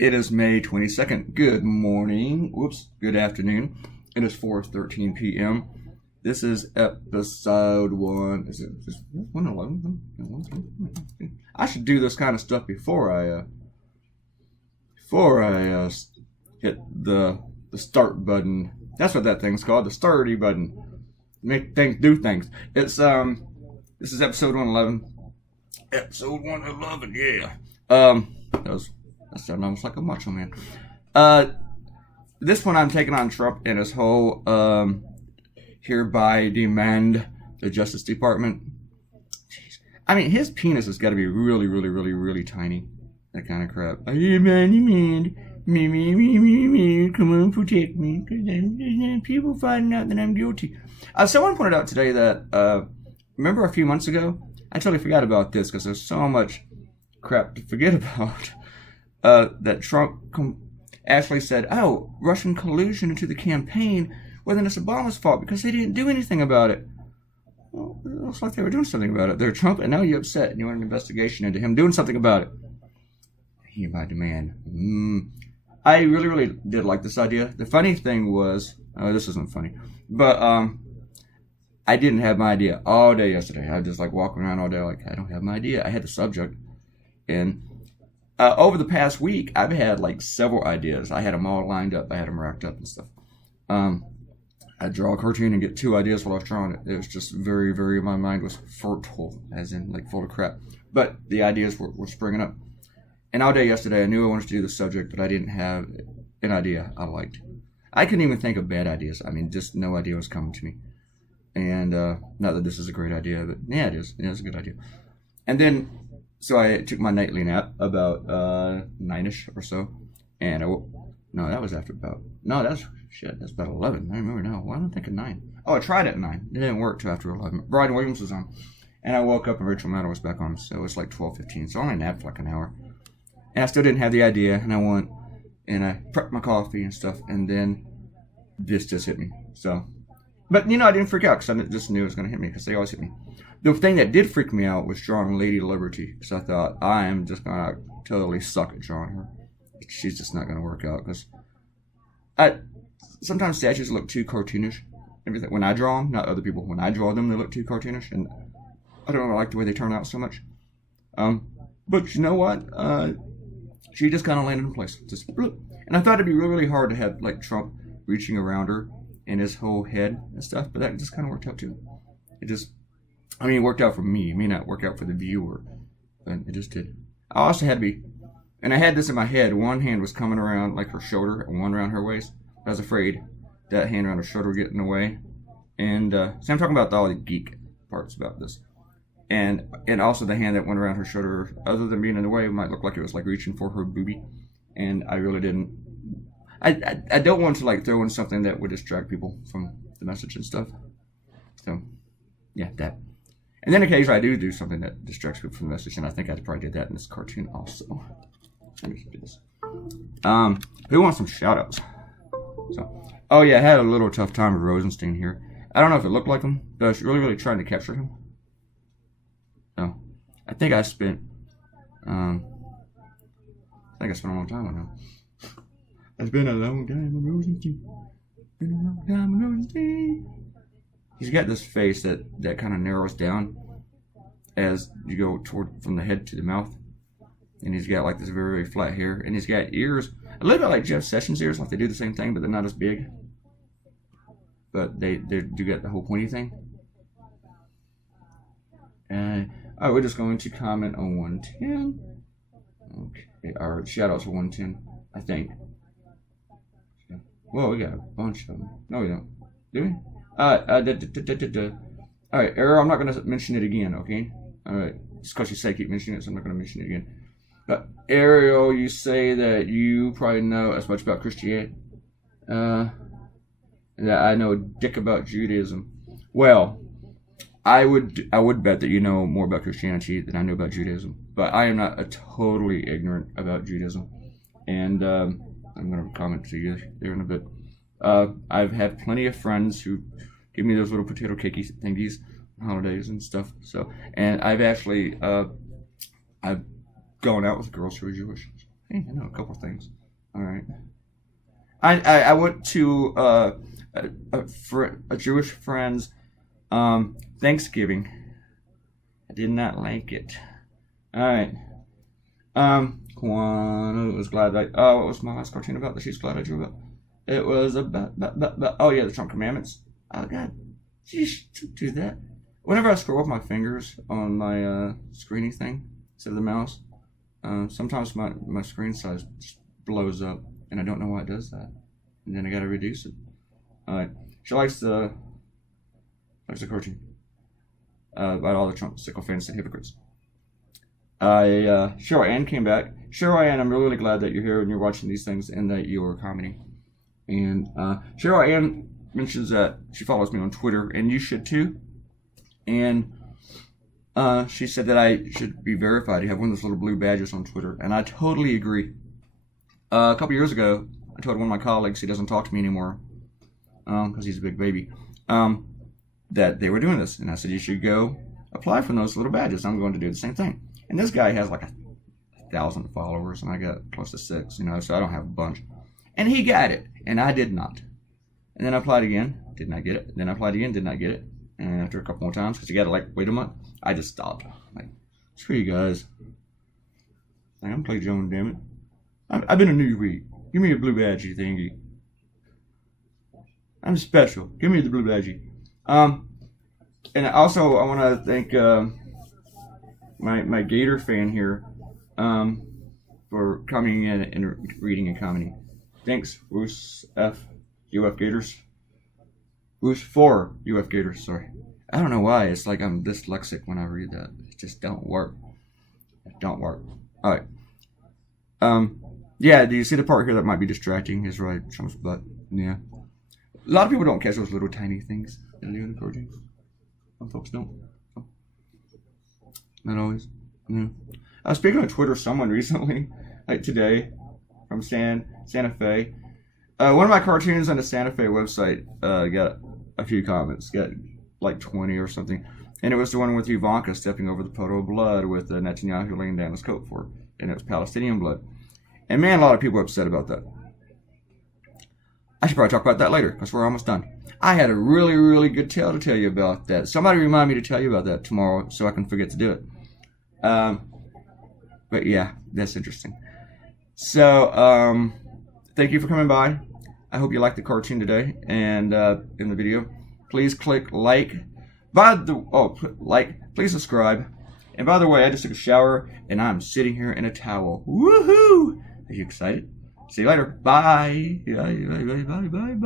It is May 22nd. Good morning. Good afternoon. It is 4:13 p.m. This is episode 1. Is it 111? I should do this kind of stuff before I hit the start button. That's what that thing's called, the starty button. Make things do things. It's this is episode 111. Episode 111, yeah. That sounded almost like a macho man. This one I'm taking on Trump and his whole hereby demand the Justice Department. Jeez. I mean, his penis has got to be really, really, really, really tiny. That kind of crap. Me, come on, protect me. Because people finding out that I'm guilty. Someone pointed out today that, remember a few months ago? I totally forgot about this because there's so much crap to forget about. That Trump actually said, oh, Russian collusion into the campaign, well, then it's Obama's fault because they didn't do anything about it. Well, it looks like they were doing something about it. They're Trump, and now you're upset, and you want an investigation into him doing something about it. Hereby demand. I really, really did like this idea. The funny thing was, this isn't funny, but I didn't have my idea all day yesterday. I was just like walking around all day like, I don't have my idea. I had the subject, and over the past week, I've had like several ideas. I had them all lined up. I had them racked up and stuff. I'd draw a cartoon and get 2 ideas while I was drawing it. It was just very, very, my mind was fertile, as in like full of crap. But the ideas were springing up. And all day yesterday, I knew I wanted to do the subject, but I didn't have an idea I liked. I couldn't even think of bad ideas. I mean, just no idea was coming to me. And not that this is a great idea, but yeah, it is. Yeah, it's a good idea. And then, so I took my nightly nap about 9ish or so, and no, that was after about, no, that's about 11. I remember now. Why am I thinking 9? Oh, I tried at 9. It didn't work till after 11. Brian Williams was on, and I woke up and Rachel Maddow was back on, so it was like 12:15. So I only napped for like an hour, and I still didn't have the idea, and I went and I prepped my coffee and stuff, and then this just hit me. So, but I didn't freak out because I just knew it was going to hit me because they always hit me. The thing that did freak me out was drawing Lady Liberty, because I thought, I am just going to totally suck at drawing her. She's just not going to work out, because sometimes statues look too cartoonish. Everything when I draw them, not other people. When I draw them, they look too cartoonish, and I don't like the way they turn out so much. But you know what? She just kind of landed in place. And I thought it'd be really, really hard to have like Trump reaching around her in his whole head and stuff, but that just kind of worked out too. It worked out for me. It may not work out for the viewer, but it just did. I also had to be, and I had this in my head. One hand was coming around like her shoulder and one around her waist. I was afraid that hand around her shoulder would get in the way. And so I'm talking about all the geek parts about this. And also the hand that went around her shoulder, other than being in the way, it might look like it was like reaching for her boobie. And I really didn't. I don't want to like throw in something that would distract people from the message and stuff. So, yeah, that. And then occasionally I do something that distracts people from the message, and I think I probably did that in this cartoon also. Let me do this. Who wants some shout-outs? So, oh yeah, I had a little tough time with Rosenstein here. I don't know if it looked like him, but I was really, really trying to capture him. So, I think I spent a long time on him. It's been a long time on Rosenstein. Been a long time on Rosenstein. He's got this face that kind of narrows down as you go toward from the head to the mouth. And he's got like this very, very flat hair. And he's got ears, a little bit like Jeff Sessions' ears, like they do the same thing, but they're not as big. But they do get the whole pointy thing. And we're just going to comment on 110. Okay, our shout-outs are 110, I think. Whoa, we got a bunch of them. No, we don't. Do we? Alright, Arrow, I'm not going to mention it again, okay? Alright, just because you say keep mentioning it, so I'm not going to mention it again. But, Ariel, you say that you probably know as much about Christianity. That I know a dick about Judaism. Well, I would bet that you know more about Christianity than I know about Judaism. But I am not totally ignorant about Judaism. And I'm going to comment to you there in a bit. I've had plenty of friends who give me those little potato cakey thingies on holidays and stuff. So, and I've actually I've gone out with girls who are Jewish. Hey, I know a couple things. All right. I went to a Jewish friend's Thanksgiving. I did not like it. All right. Kwan was glad that. Oh, what was my last cartoon about that she's glad I drew about? It was about. Oh yeah, the Trump commandments. Oh God, sheesh, don't do that. Whenever I scroll with my fingers on my screening thing instead of the mouse, sometimes my screen size just blows up, and I don't know why it does that. And then I gotta reduce it. Alright. She likes the cartoon. About all the Trump sycophants and hypocrites. Cheryl Ann came back. Cheryl Ann, I'm really glad that you're here and you're watching these things and that you are commenting. And Cheryl Ann mentions that she follows me on Twitter, and you should too. And she said that I should be verified. You have one of those little blue badges on Twitter, and I totally agree. A couple years ago, I told one of my colleagues, he doesn't talk to me anymore because he's a big baby, that they were doing this. And I said, you should go apply for those little badges. I'm going to do the same thing. And this guy has like 1,000 followers, and I got close to 6, so I don't have a bunch. And he got it, and I did not. And then I applied again, did not get it. Then I applied again, did not get it. And after a couple more times, because you got to wait a month, I just stopped. Screw you guys. I'm Clay Jones, damn it. I've been a Newsweek. Give me a blue badgie thingy. I'm special. Give me the blue badgie. And also I want to thank my Gator fan here for coming in and reading and commenting. Thanks, Woos F UF Gators. Woos 4 UF Gators. Sorry. I don't know why. It's like I'm dyslexic when I read that. It just don't work. It don't work. All right. Yeah, do you see the part here that might be distracting? Is right, Trump's butt. Yeah. A lot of people don't catch those little tiny things in the cartoons. Some folks don't. Not always. Yeah. I was speaking on Twitter someone recently, like today, from Santa Fe. One of my cartoons on the Santa Fe website got a few comments. Got like 20 or something. And it was the one with Ivanka stepping over the puddle of blood with Netanyahu laying down his coat for her. And it was Palestinian blood. And man, a lot of people are upset about that. I should probably talk about that later, because we're almost done. I had a really, really good tale to tell you about that. Somebody remind me to tell you about that tomorrow so I can forget to do it. But yeah, that's interesting. So, thank you for coming by. I hope you liked the cartoon today and in the video. Please click like. Please subscribe. And by the way, I just took a shower and I'm sitting here in a towel. Woohoo! Are you excited? See you later. Bye. Bye.